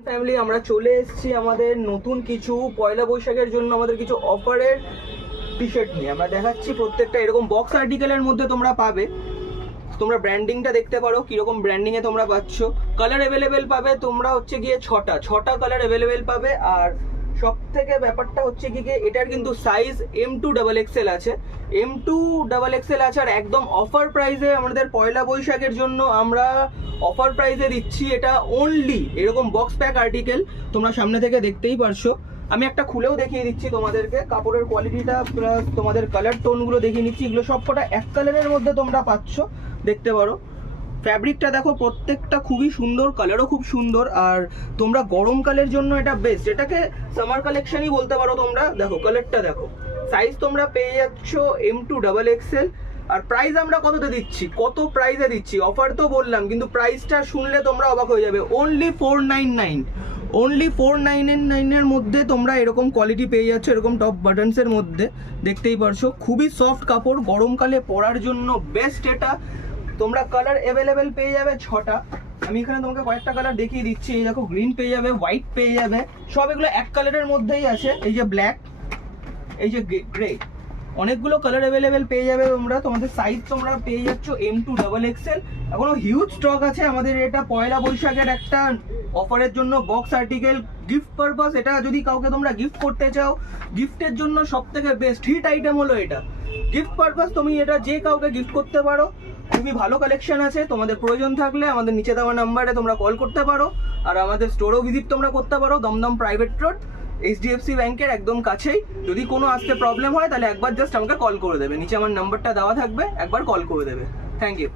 Family আমরা চলে এসেছি আমাদের নতুন কিছু পয়লা বৈশাখের জন্য আমাদের কিছু অফারের টি শার্ট নিয়ে। আমরা দেখাচ্ছি প্রত্যেকটা এরকম বক্স আর্টিকেলের মধ্যে তোমরা পাবে। তোমরা ব্র্যান্ডিংটা দেখতে পারো কিরকম ব্র্যান্ডিংয়ে তোমরা পাচ্ছ। কালার অ্যাভেলেবেল পাবে তোমরা হচ্ছে গিয়ে ছটা কালার অ্যাভেলেবেল পাবে। আর সব থেকে ব্যাপারটা হচ্ছে কি এটার কিন্তু সাইজ M2XXL আছে, M2XXL আছে। আর একদম অফার প্রাইসে আমাদের পয়লা বৈশাখের জন্য আমরা অফার প্রাইসে দিচ্ছি এটা অনলি এরকম বক্স প্যাক আর্টিকেল। তোমরা সামনে থেকে দেখতেই পারছো, আমি একটা খুলেও দেখিয়ে দিচ্ছি তোমাদেরকে। কাপড়ের কোয়ালিটিটা প্লাস তোমাদের কালার টোনগুলো দেখিয়ে নিচ্ছি। এগুলো সবকটা এক কালারের মধ্যে তোমরা পাচ্ছ, দেখতে পারো। ফ্যাব্রিকটা দেখো প্রত্যেকটা খুবই সুন্দর, কালারও খুব সুন্দর। আর তোমরা গরমকালের জন্য এটা বেস্ট, এটাকে সামার কালেকশনই বলতে পারো তোমরা। দেখো কালারটা দেখো, সাইজ তোমরা পেয়ে যাচ্ছ M2XXL। আর প্রাইস আমরা কততে দিচ্ছি, কত প্রাইসে দিচ্ছি, অফার তো বললাম কিন্তু প্রাইসটা শুনলে তোমরা অবাক হয়ে যাবে। অনলি 499, অনলি 499 মধ্যে তোমরা এরকম কোয়ালিটি পেয়ে যাচ্ছ, এরকম টপ বাটনসের মধ্যে। দেখতেই পারছো খুবই সফট কাপড়, গরমকালে পরার জন্য বেস্ট এটা। তোমরা কালার অ্যাভেলেবেল পেয়ে যাবে 6টা। আমি এখানে তোমাকে কয়েকটা কালার দেখিয়ে দিচ্ছি। এই দেখো গ্রিন পেয়ে যাবে, হোয়াইট পেয়ে যাবে, সব এগুলো এক কালারের মধ্যেই আছে। এই যে ব্ল্যাক, এই যে গ্রে, অনেকগুলো কালার অ্যাভেলেবেল পেয়ে যাবে তোমরা। তোমাদের সাইজ তোমরা পেয়ে যাচ্ছ M2XXL। এখনো হিউজ স্টক আছে আমাদের। এটা পয়লা বৈশাখের একটা অফারের জন্য বক্স আর্টিকেল, গিফট পারপাস। এটা যদি কাউকে তোমরা গিফট করতে চাও, গিফটের জন্য সব থেকে বেস্ট হিট আইটেম হলো এটা। গিফট পারপাস তুমি এটা যে কাউকে গিফট করতে পারো। খুবই ভালো কালেকশন আছে, তোমাদের প্রয়োজন থাকলে আমাদের নিচে দেওয়া নাম্বারে তোমরা কল করতে পারো। আর আমাদের স্টোরেও ভিজিট তোমরা করতে পারো, দমদম প্রাইভেট রোড, HDFC ব্যাংকের একদম কাছেই। যদি কোনো আসতে প্রবলেম হয় তাহলে একবার জাস্ট আমাকে কল করে দেবে, নিচে আমার নাম্বারটা দেওয়া থাকবে, একবার কল করে দেবে। Thank you.